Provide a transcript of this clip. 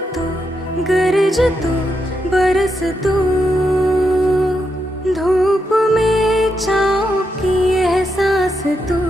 तू, गरज तू, बरस तू, धूप में छाँव की एहसास तू।